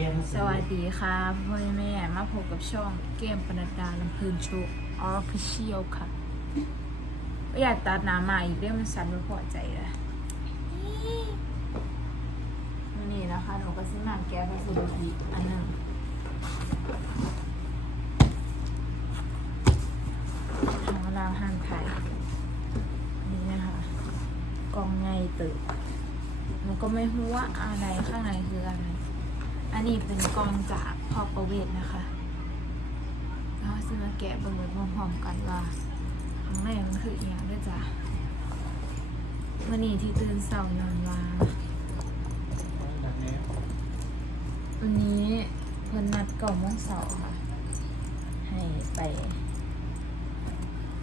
ก้มสวัสดีค่ะพ่อแม่มาพบกับช่องเกมปนัดดาลำพลินโชว์ออฟฟิเชียลค่ะก็อยากตัดหน้ำมาอีกเรื่องมันสั่นไม่พอใจเลยนี่นะคะหนูก็ซื้อหนังแก้พัสดุอีกอันหนึงของเราห้ามถ่ายนนี้นะคะกองไงตึกมันก็ไม่รู้ว่าอะไรข้างในคืออะไร อันนี้เป็นกองจากพ่อประเวศนะคะแล้วซื้อมาแกะเบิ่งไปพร้อมๆกันว่าข้างในมันคืออหย่างด้วยจ้ะวันนี้ที่ตื่นเสาร์นอนว่าวันนี้เพิ่นนัดก่าโมงเสาร์ค่ะ ให้ไป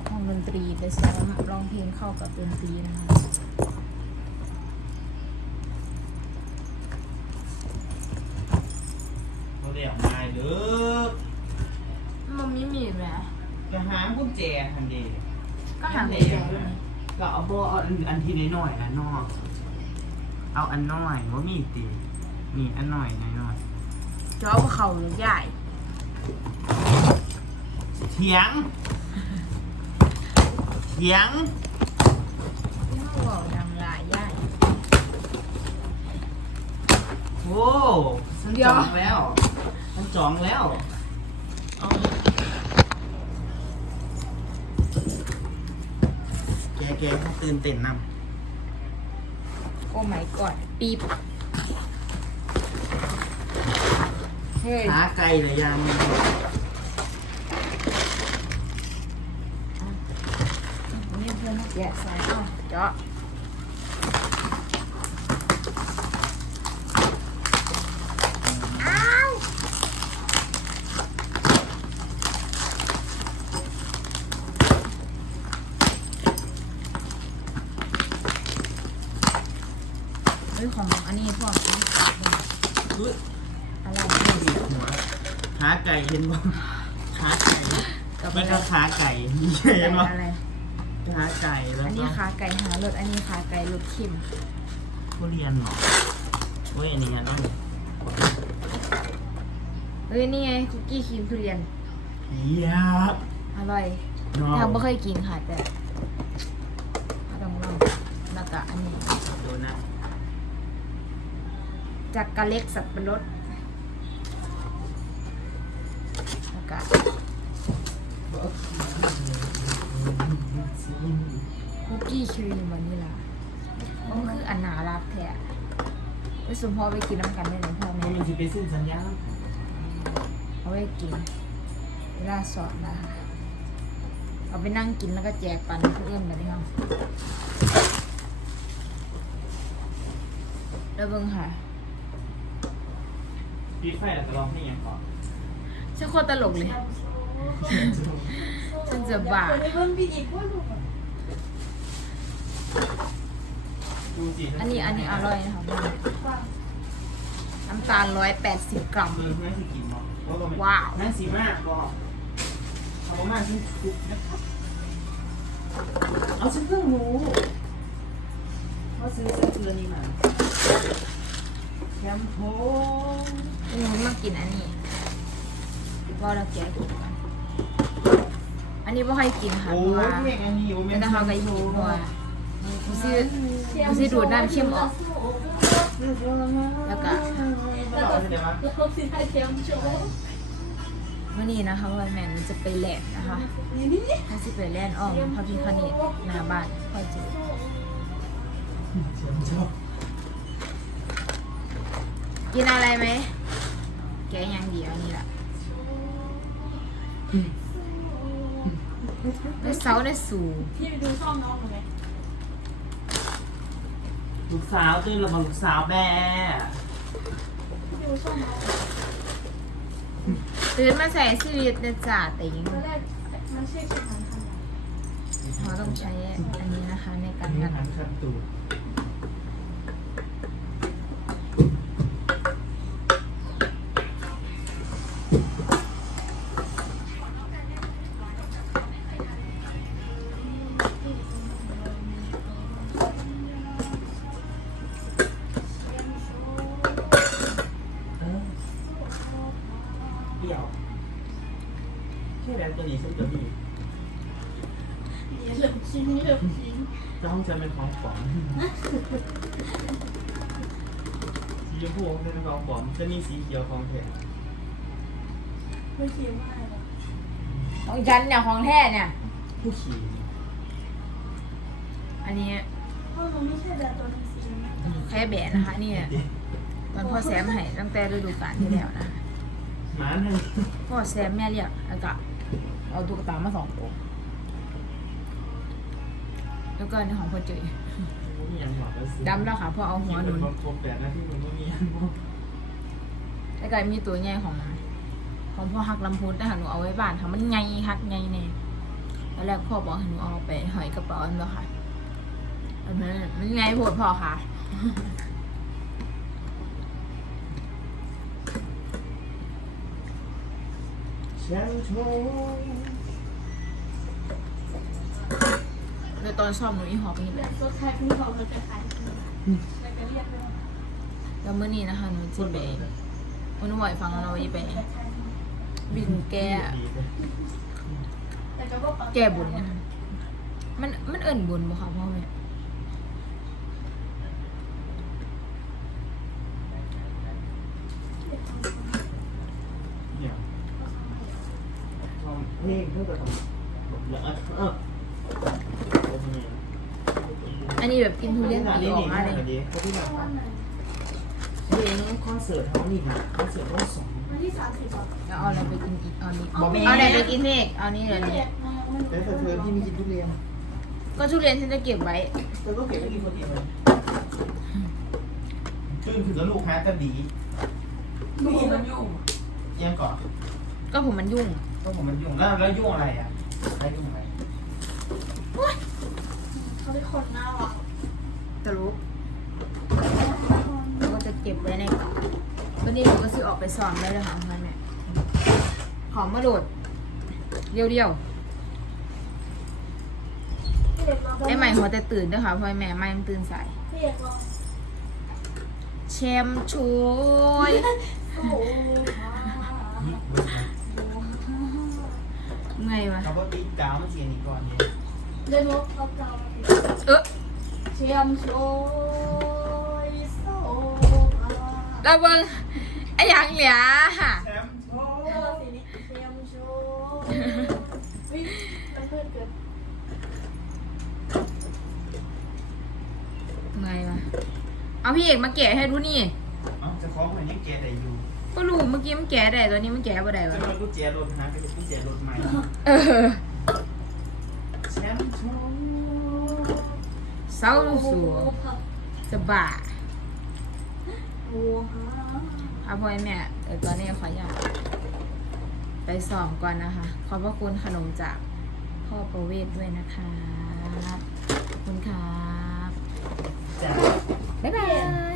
ห้องดนตรีไปซ้อมร้องเพลงเข้ากับดนตรีนะคะ เขาเรียกมาเด้อมันมีมีดไหมจะหากุญแจทันดีก็หากุญแจอยู่นี่ก็เอาบ่เอาอันอันที่น้อยๆนะนอก เอาอันน้อยว่ามีตีนี่อันน้อยน้อยจะเอาเขาหรือใหญ่ๆเถียง เถียงที่เขาบอกดังหลายใหญ่ โอ้ฉันเดี๋จยวองแล้วฉันจองแล้วเอาแกแกเขาตื่นเต้นนำโอ้ไม่กอดปีบเฮ้ยหาไกลเลยยามนี้นี่เพื่อนแยะใส่เอ้าเจาะ เฮ้ยของอันนี้พวกนี้อุ๊ยอะไรบีบหัวขาไก่เห็นบ่ขาไก่กับไม่อะไรก็ขาไก่เห็นบ่อะไรขาไก่แล้วอันก็นี้ขาไก่หารสอันนี้ขาไก่รสเค็มทุเรียนเหรอเว้ยอันนี้อันนั้นเฮ้ยนี่ไงคุกกี้ครีมทุเรียนเยียบอร่อยน้อยังงไม่เคยกินค่ะแต่ต้องลองแล้วก็อันนี้ดูนะ จากกะเล็กสับปะรดแล้วก็คุกกี้ครีมวานิลามันคืออันนารักแท้ไปสมพอไปกินน้ำกันได้เลยพ่อมัแม่นมีสิเป็นสิ้นสัญญาเอาไปกินเวลาสอบนะคะเอาไปนั่งกินแล้วก็แจกปันเพื่อนกันด้วยครับแล้วเบิ่งค่ะ ปีไฟแต่ลองให้ยังก่อนฉันโคตรตลกเลย ฉันจะบ้า ดูสิอันนี้อันนี้อร่อยนะคะน้ำตาลร้อยแปดสิบกรัม เออแม่สิกินบ่ว่าบ่แม่ว้าว แม่สิมากบ่เอาบ่มากฉันคุกนะครับเอาฉันเพิ่งรู้ว่าซื้อเสื้อเสื้อนี่มา แคมโพอืมมากินอันนี้ว่าเราแกะกินกันอันนี้ไม่ค่อยกินค่ะโอ้เพราะยว่าเรียกอันนี้โอ้เป็นนะคะกะยินเพราะว่ากูซื้อกูซื้อดูดน้ำเข้มออก แล้วก็วันนี้นะคะวันแมนจะไปแลนด์นะคะถ้าจะไปแลนด์อ้อมพระพิคเนตหน้าบ้านพ่อจู กินอะไรไหม แกะอย่างเดียวนี่แหละแล้วเสาได้สูงพี่ไปดูช่องน้องหน่อยไหมลูกสาวตื่นแล้วบอกลูกสาวแม่พี่ดูช่องน้องตื่นมาใส่ชีวิตนะจ่าติงตอนแรกมันชื่อชื่อทางทางไหนเราต้องใช้อันนี้นะคะในการนี่กัดหันขัดตูด เดี่ยวแค่แบบตัวนี้ซึ่งตัวนี้เหลือชิ้นเหลือชิ้นจ้องจะเป็นของปลอมสีชมพูเป็นของปลอมจะมีสีเขียวของแท้ไม่เขียนว่าอะไรหรอของฉันเนี่ยของแท้เนี่ย ผู้ขี่อันนี้เพราะมันไม่ใช่แบบตัวหนังสือนะ แค่แบะนะคะนี่ตอนพ่อแซมให้ตั้งแต่ฤดูกาลที่แล้วนะ หมาเนี่ยพ่อแซมแม่เรียกแล้วก็เอาตุ๊กตามาสองตัวแล้วก็ในของพ่อจุ๋ยมีอย่างหวังก็ซื้อดำแล้วค่ะพ่อเอาหัวหนุน ครบแปดนาทีมันก็มีอย่างบอกแล้วก็มีตัวใหญ่ของ ของพ่อฮักลำพูนแต่หาหนูเอาไว้บ้านค่ะมันใหญ่ฮักใหญ่แน่แล้วแรกพ่อบอกให้หนูเอาไปหอยกระเป๋าอันเดียวค่ะอันนั้นมันใหญ่โพดพ่อค่ะ แชมป์โชว์แล้วตอนซ่อมหนูอีหอบไปเห็นแบแล้วบตัวแท็กนี่เขามันจะขายแต่ก็เรียกว่าแล้วเมื่อนี้นะคะหนูจะไปวันไหวฟังเราจะไปบินแก้ดีเลยแต่ก็บอกแก้บุญนะคะมันมันเอิ่นบุญบ่คะพ่อแม่ เนี่ยทำเพลงเพื่ อันนี้แบบกินทุเรียนอันปีออกมามาเลยเขาที่แบบเพลงคอนเสิร์ตเขานี่นะคอนเสิร์ตรอบสองวันที่สามสิบก่อนแล้วเอาอะไรไปกินอีกเอานี้บอกเอาอะไรไปกินอีกเอานี้เดี๋ยวไม่นี้เด็กมาไม่แต่เธอพี่ไม่กินทุเรียน ก็ทุเรียนฉันจะเก็บไว้เธอก็เก็บไว้กินคนเดียวตื่นถึงแล้วลูกค้าจะดีมีมันยุ่งยังก่อนก็ผมมันยุ่ง ก็ผมมันยุ่งแล้วแล้วยุ่งอะไรอะอะไรยุ่งอะไรเขาเป็นคนน่ารักจะรู้เราก็จะเก็บไว้ในกล่องวันนี้ผมก็ซื้อออกไปสอนได้เลยค่ะพ่อแม่หอมมะโดดเรียวเรียวๆไอ้ใหม่หัวแต่ตื่นด้วยค่ะพ่อแม่ไม่มันตื่นสายพี่เอกลองแชมป์ช่วยโอ้โห ไงวะ เขาบอกตีกาวมันเสียนี่ก่อนเนี่ยเล่นรถรถเราเออเชียมโชยโซระเบิงไอ้หยังเหลียแชมป์โชเออสีนี้เชียมโชยวิ่งเป็นเพื่อนเกิดไงวะเอาพี่เอกมาแกะให้ดูนี่ รู้เมื่อกี้มันแกะได้ตัวนี้มันแกะบ่ได้แล้ววะเรากุญแจรถหาไปกุญแจรถใหม่เออแชมป์โชว์เศร้าสูจะบ้าโอ้ฮะเอาพ่อแม่เออตอนนี้ขออยากไปสอบก่อนนะคะ ขอบพระคุณขนมจากพ่อประเวศด้วยนะคะขอบคุณครับจ้าบ๊ายบายเนี่ย